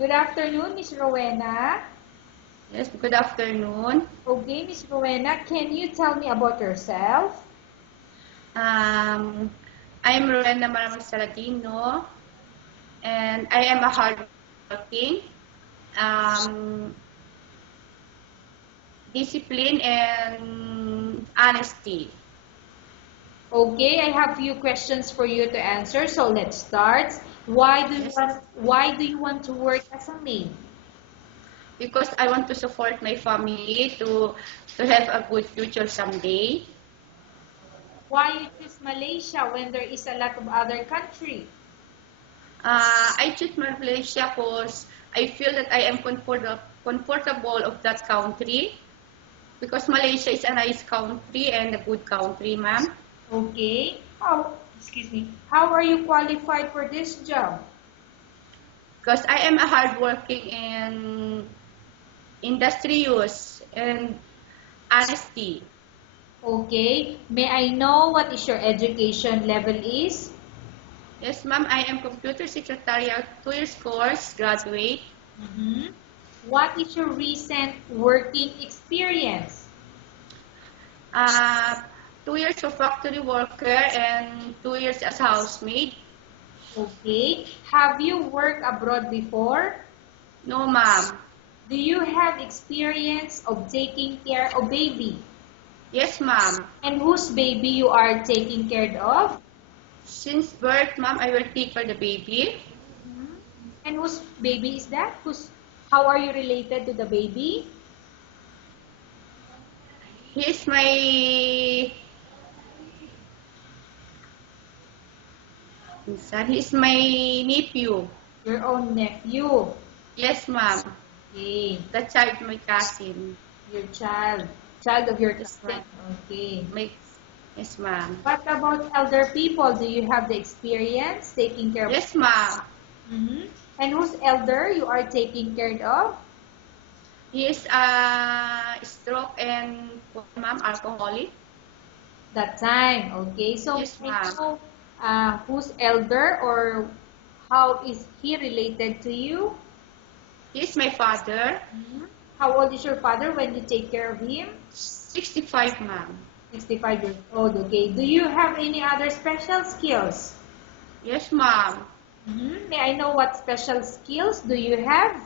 Good afternoon, Miss Rowena. Yes, good afternoon. Okay, Miss Rowena, can you tell me about yourself? Um, I'm Rowena Maramang Saladino, and I am a hardworking, um, discipline, and honesty. Okay, I have few questions for you to answer, so let's start. Yes, Why do you want to work as a maid? because I want to support my family to have a good future someday. Why you choose Malaysia when there is a lot of other country? I choose Malaysia because I feel that I am comfortable of that country because Malaysia is a nice country and a good country, ma'am. Okay. Excuse me. How are you qualified for this job? Because I am a hardworking and industrious and honesty. Okay. May I know what is your education level is? Yes, ma'am, I am computer secretarial 2 years course graduate. Mhm. What is your recent working experience? Uh, 2 years of factory worker and 2 years as housemaid. Okay. Have you worked abroad before? No, ma'am. Do you have experience of taking care of baby? Yes, ma'am. And whose baby you are taking care of? Since birth, ma'am, I will take for the baby. Mhm. And whose baby is that? How are you related to the baby? He is my son. He is my nephew. Your own nephew. Yes, ma'am. Okay. The child of my cousin. Your child. Child of your Yes, cousin. Okay. my, yes, ma'am. What about elder people? Do you have the experience taking care of? Yes, ma'am. And whose elder you are taking care of? He is stroke and ma'am alcoholic. That time. Okay. So Yes, may I ma'am. know whose elder or how is he related to you? He is my father. Mhm. How old is your father when you take care of him? 65, ma'am. 65 years old. Okay. Do you have any other special skills? Yes, ma'am. May I know what special skills do you have?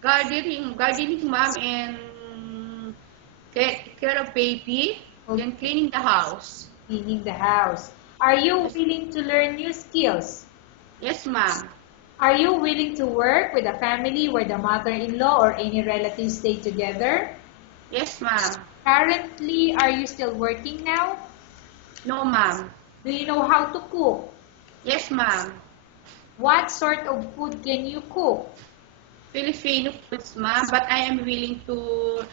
Gardening, ma'am, and care of baby, Okay. then cleaning the house. Cleaning the house. Are you Yes, willing to learn new skills? yes, ma'am. Are you willing to work with a family where the mother-in-law or any relatives stay together? Yes, ma'am. Currently, are you still working now? No, ma'am. Do you know how to cook? Yes, ma'am. What sort of food can you cook? Filipino foods, ma'am, but I am willing to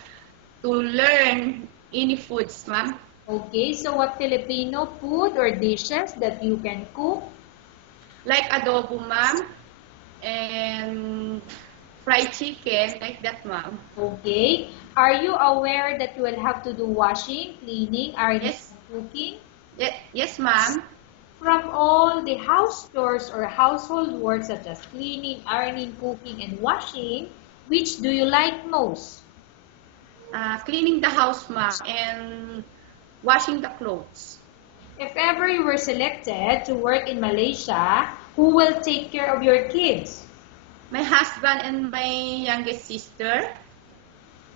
learn any foods, ma'am. Okay, so what Filipino food or dishes that you can cook? Like adobo, ma'am, and fried chicken, like that, ma'am. Okay. Are you aware that you will have to do washing, cleaning, ironing, Yes, and cooking? yes, ma'am. From all the house chores or household work such as cleaning, ironing, cooking, and washing, which do you like most? Cleaning the house, ma'am, and washing the clothes. If ever you were selected to work in Malaysia, who will take care of your kids? My husband and my youngest sister.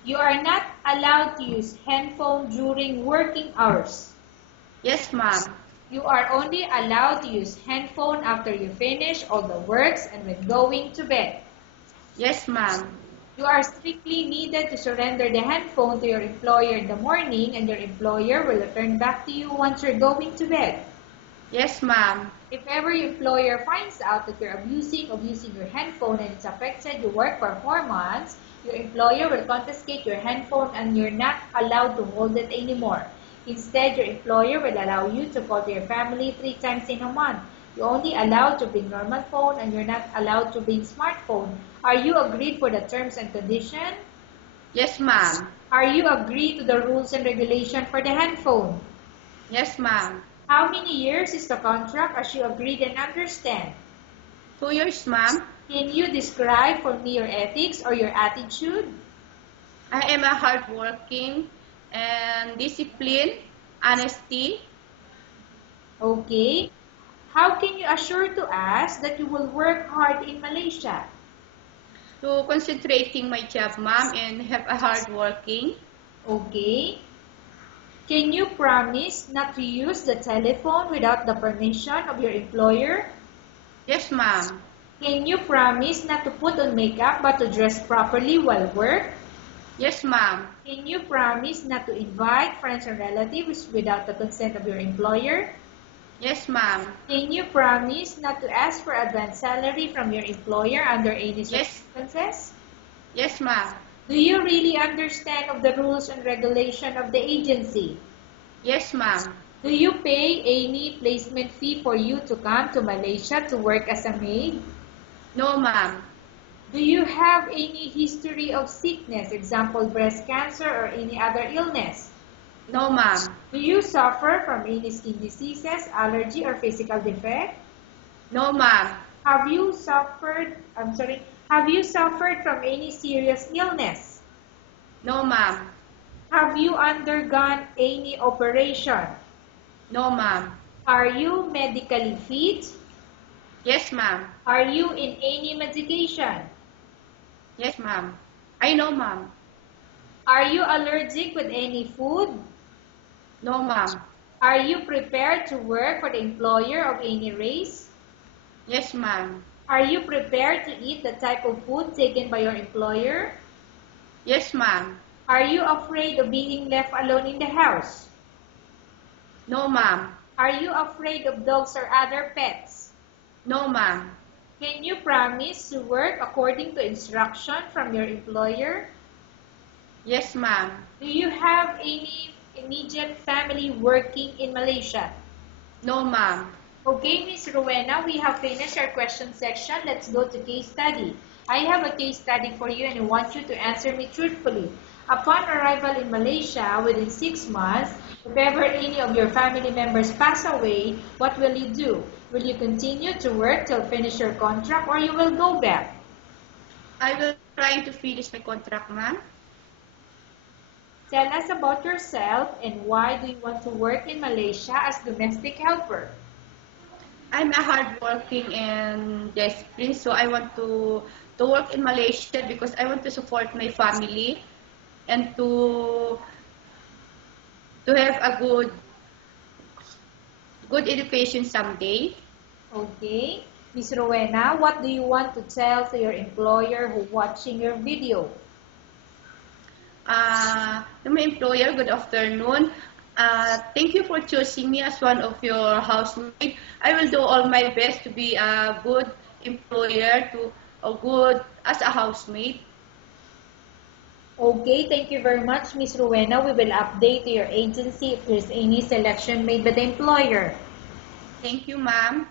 You are not allowed to use handphone during working hours. Yes, ma'am. You are only allowed to use handphone after you finish all the works and when going to bed. Yes, ma'am. You are strictly needed to surrender the handphone to your employer in the morning and your employer will return back to you once you're going to bed. Yes, ma'am. If ever your employer finds out that you're abusing your handphone and it's affected your work performance, your employer will confiscate your handphone and you're not allowed to hold it anymore. Instead, your employer will allow you to call to your family 3 times in a month. You're only allowed to bring normal phone and you're not allowed to bring smartphone. Are you agreed for the terms and condition? Yes, ma'am. Are you agreed to the rules and regulation for the handphone? Yes, ma'am. How many years is the contract as you agreed and understand? 2 years, ma'am. Can you describe for me your ethics or your attitude? I am a hardworking and disciplined, honesty, Okay. How can you assure to us that you will work hard in Malaysia? to concentrating my job, ma'am, and have a hardworking. Okay. Can you promise not to use the telephone without the permission of your employer? Yes, ma'am. Can you promise not to put on makeup but to dress properly while work? Yes, ma'am. Can you promise not to invite friends and relatives without the consent of your employer? Yes, ma'am. Can you promise not to ask for advance salary from your employer under any Yes. circumstances? Yes, ma'am. Do you really understand of the rules and regulation of the agency? Yes, ma'am. Do you pay any placement fee for you to come to Malaysia to work as a maid? No, ma'am. Do you have any history of sickness, example breast cancer or any other illness? No, ma'am. Do you suffer from any skin diseases, allergy or physical defect? No, ma'am. Have you suffered from any serious illness? No, ma'am. Have you undergone any operation? No, ma'am. Are you medically fit? Yes, ma'am. Are you in any medication? Yes, ma'am. I know, ma'am. Are you allergic with any food? No, ma'am. Are you prepared to work for the employer of any race? Yes, ma'am. Are you prepared to eat the type of food taken by your employer? Yes, ma'am. Are you afraid of being left alone in the house? No, ma'am. Are you afraid of dogs or other pets? No, ma'am. Can you promise to work according to instruction from your employer? Yes, ma'am. Do you have any immediate family working in Malaysia? No, ma'am. Okay, Ms. Rowena, we have finished our question section. Let's go to case study. I have a case study for you and I want you to answer me truthfully. Upon arrival in Malaysia within 6 months, if ever any of your family members pass away, what will you do? Will you continue to work till finish your contract or you will go back? I will try to finish my contract, ma'am. Tell us about yourself and why do you want to work in Malaysia as domestic helper? I'm a hardworking and disciplined, so I want to work in Malaysia because I want to support my family and to have a good education someday. Okay. Ms. Rowena, what do you want to tell to your employer who watching your video? To my employer, good afternoon. Thank you for choosing me as one of your housemates. I will do all my best to be a good employer, to a good as a housemate. Okay, thank you very much, Ms. Rowena. We will update your agency if there's any selection made by the employer. Thank you, ma'am.